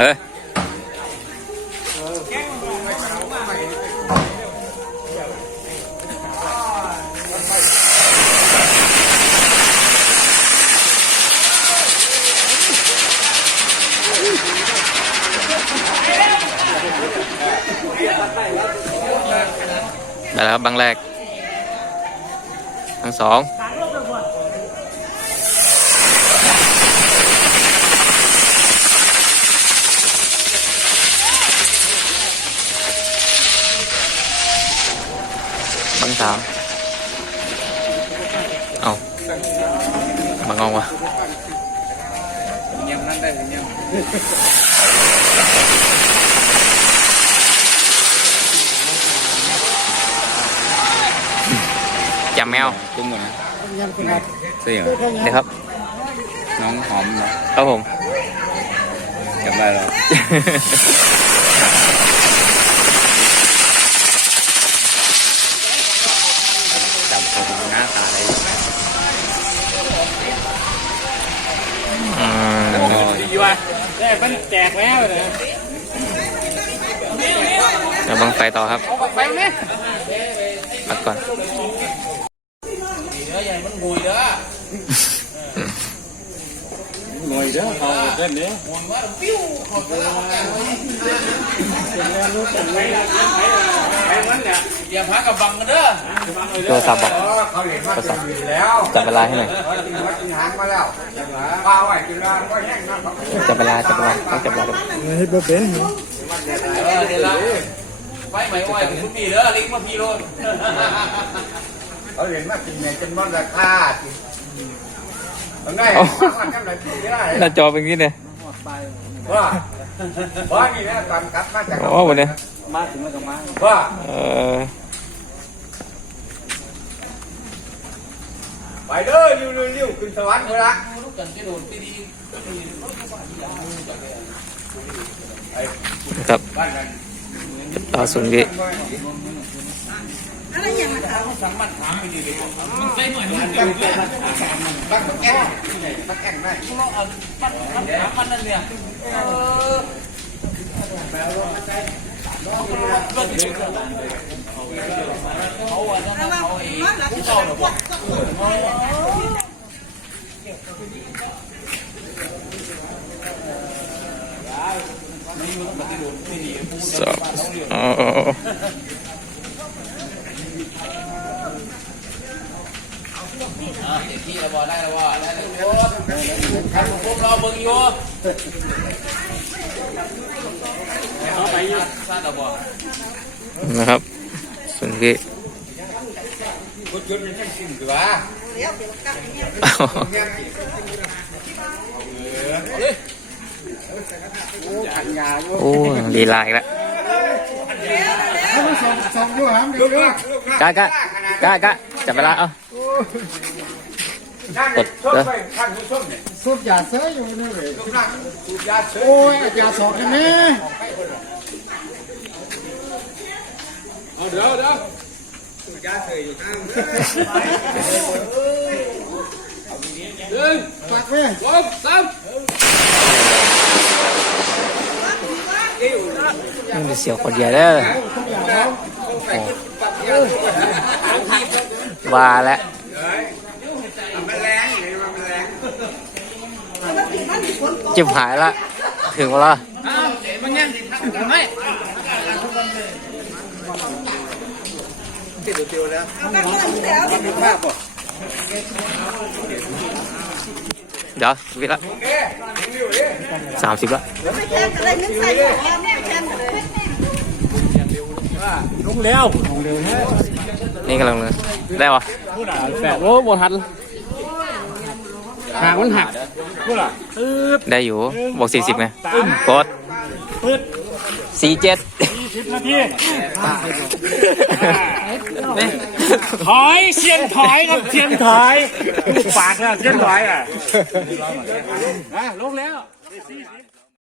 อได้แล้วค รับบังแรกทั้งสองบังสามเอา มันแจกแล้วเลยเดี๋ยวบังไฟต่อครับเอาไปไหมพักก่อน เนื้อใหญ่มันงวยเด้องวย เด้อเขาเล่นเนี้ยงวยว่าปิ้วเขาเด้อไปมันเนี่ยอย่าพักกับบังกันเด้อโทรศัพท์บอกเขาเห็นว่าจะมีแล้วจับเวลาให้หน่อยเขากินวัดกินหางมาแล้วปลาไหวกินร้านก็แห้งนะจับเวลาจับเวลาต้องจับเวลาด้วยเออเดี๋ยวละไปไหมอ้อยถึงคุณพี่เด้อลิงมาพี่โรนเขาเห็นว่ากินเนี่ยจนมันราคากินตรง ไหนมันกันไหนกินไม่ได้หน้าจอเป็นอย่างนี้เลยว่าว่านี่นะตอนกลับมาจากโอ้วันนี้มาถึงมาตรงมาว่าเออไปเด้อเร็วเร็วขึ้นสวรรค์เลยละลูกกันที่โดนที่ดีครับบ้านนั้นต่ อศูนย์วิสังมันถามไปดีเลยมันใส่หน่วยมันบ้านแก่บ้านแก่บ้านแก่ไหมเราเอามันมันถามมันนั่นเนี่ยเออเขาอะนั่นเขาเองผู้เก่าหรอวะสอง อ๋ออ่าเด็กที่เราบอกได้แล้วว่าได้แล้วโอ้ใครผมพบเราเบิ่งอยู่เอาไปอยู่ซาตะบอกนะครับศูนย์วิกุจุดมันยังกินอยู่วะโอ้ลีลาอีกแล้วลูกลูกกะกะกะกะจับเวลาเอา นั่งส้มไปข้างส้มเนี่ยสูบยาเสยอยู่นี่เลยลูกนั่งสูบยาเสโอ้ยยาสอดกันแม่เอาเดี๋ยวเดี๋ยวสูบยาเสยอยู่ข้างหนึ่งปักแม่มันเสียวคนเดียวเด้อว่าแล้ว มันแรงเลยมันแรง จิบหายละ ถึงเวลามันยังไม่เดี๋ยววิละสามสิบละลงแล้วนี่กำลังเลยได้ปะแปดโอ้บทัน หางมันหักได้อยู่บอกสี่สิบไงกดสี่เจ็ดนาทีถอยเสียนถอยครับเสียนถอยปากอะเสียนถอยอะลงแล้ว